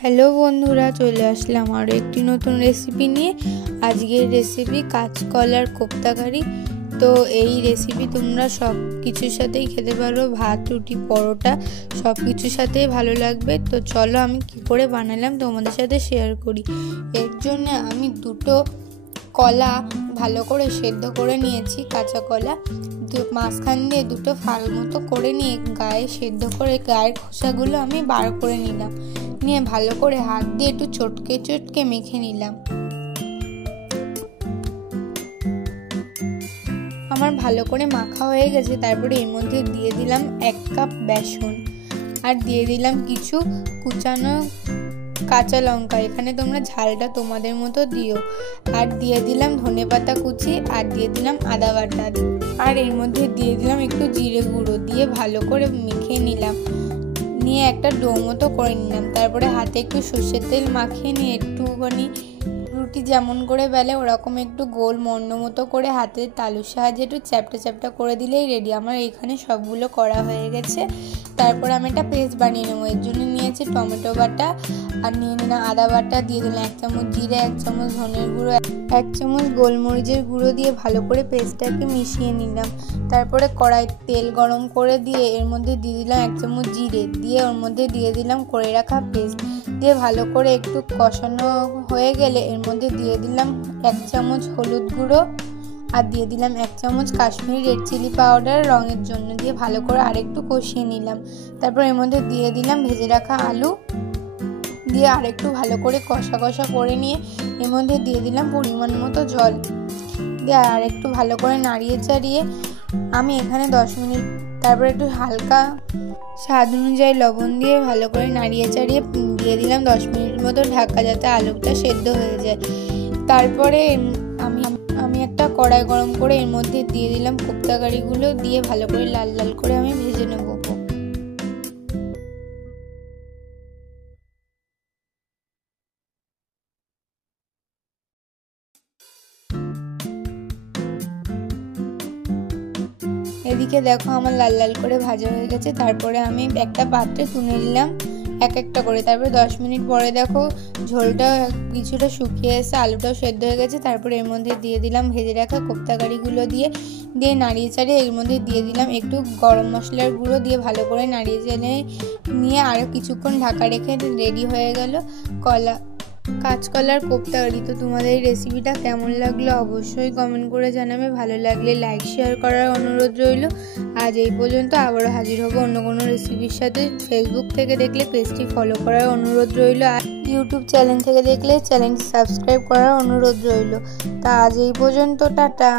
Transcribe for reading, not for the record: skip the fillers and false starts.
Hello বন্ধুরা, চলে আসলাম আরও একটি নতুন রেসিপি নিয়ে। আজকের রেসিপি কাঁচকলার কোপ্তা কারি। তো এই রেসিপি তোমরা সব কিছুর সাথেই খেতে পারো, ভাত, রুটি, পরোটা সব কিছুর সাথেই ভালো লাগবে। তো চলো আমি কি করে বানালাম তোমাদের সাথে শেয়ার করি। এর জন্য আমি দুটো কলা ভালো করে সেদ্ধ করে নিয়েছি, কাঁচা কলা। মাঝখান দিয়ে দুটো ফাল মতো করে নিয়ে গায়ে সেদ্ধ করে গায়ের খোসাগুলো আমি বার করে নিলাম। নিয়ে ভালো করে হাত দিয়ে একটু চটকে চটকে মেখে নিলাম। আমার ভালো করে মাখা হয়ে গেছে। তারপরে এর মধ্যে দিয়ে দিলাম 1 কাপ বেসন, আর দিয়ে দিলাম কিছু কুচানো কাঁচা লঙ্কা। এখানে তোমরা ঝালটা তোমাদের মতো দিও। আর দিয়ে দিলাম ধনেপাতা কুচি, আর দিয়ে দিলাম আদা বাটা, আর এর মধ্যে দিয়ে দিলাম একটু জিরে গুঁড়ো। দিয়ে ভালো করে মেখে নিলাম, নিয়ে একটা ডো মতো করে নিলাম। তারপরে হাতে একটু সর্ষের তেল মাখিয়ে নিয়ে একটুখানি রুটি যেমন করে বেলে ওরকম একটু গোল মন্ড মতো করে হাতের তালুর সাহায্যে একটু চ্যাপটা চ্যাপটা করে দিলেই রেডি। আমার এখানে সবগুলো করা হয়ে গেছে। তারপরে আমি একটা পেস্ট বানিয়ে নেবো। এর জন্য নিয়েছি টমেটো বাটা, আর নিয়ে নিলাম আদা বাটা, দিয়ে দিলাম 1 চামচ জিরে, 1 চামচ ধনের গুঁড়ো, 1 চামচ গোলমরিচের গুঁড়ো দিয়ে ভালো করে পেস্টটাকে মিশিয়ে নিলাম। তারপরে কড়াই তেল গরম করে দিয়ে এর মধ্যে দিয়ে দিলাম 1 চামচ জিরে, দিয়ে ওর মধ্যে দিয়ে দিলাম করে রাখা পেস্ট, দিয়ে ভালো করে একটু কষানো হয়ে গেলে এর মধ্যে দিয়ে দিলাম 1 চামচ হলুদ গুঁড়ো, আর দিয়ে দিলাম 1 চামচ কাশ্মীরি রেড চিলি পাউডার রঙের জন্য, দিয়ে ভালো করে আরেকটু কষিয়ে নিলাম। তারপর এর মধ্যে দিয়ে দিলাম ভেজে রাখা আলু, দিয়ে আরেকটু ভালো করে কষা কষা করে নিয়ে এর মধ্যে দিয়ে দিলাম পরিমাণ মতো জল, দিয়ে আরেকটু ভালো করে নাড়িয়ে চাড়িয়ে আমি এখানে 10 মিনিট, তারপর একটু হালকা স্বাদ অনুযায়ী লবণ দিয়ে ভালো করে নাড়িয়ে চাড়িয়ে দিয়ে দিলাম 10 মিনিট মতো ঢাকা, যাতে আলুটা সেদ্ধ হয়ে যায়। তারপরে আমি একটা কড়াই গরম করে এর মধ্যে দিয়ে দিলাম কোপ্তা কারিগুলো, দিয়ে ভালো করে লাল লাল করে আমি ভেজে নেব। এদিকে দেখো আমার লাল লাল করে ভাজা হয়ে গেছে। তারপরে আমি একটা পাত্রে তুলে নিলাম এক একটা করে। তারপরে 10 মিনিট পরে দেখো ঝোলটা কিছুটা শুকিয়ে এসে আলুটাও সেদ্ধ হয়ে গেছে। তারপরে এর মধ্যে দিয়ে দিলাম ভেজে রাখা কোপ্তা কারিগুলো, দিয়ে নাড়িয়ে চাড়িয়ে এর মধ্যে দিয়ে দিলাম একটু গরম মশলার গুঁড়ো, দিয়ে ভালো করে নাড়িয়ে চাড়িয়ে নিয়ে আরও কিছুক্ষণ ঢাকা রেখে রেডি হয়ে গেল কাঁচকলার কোপ্তা কারি। তো তোমাদের এই রেসিপিটা কেমন লাগলো অবশ্যই কমেন্ট করে জানাবে। ভালো লাগলে লাইক শেয়ার করার অনুরোধ রইল। আজ এই পর্যন্ত, আবারও হাজির হবো অন্য কোনো রেসিপির সাথে। ফেসবুক থেকে দেখলে পেজটি ফলো করার অনুরোধ রইল, আর ইউটিউব চ্যানেল থেকে দেখলে চ্যানেলটি সাবস্ক্রাইব করার অনুরোধ রইল। তা আজ এই পর্যন্ত, টাটা।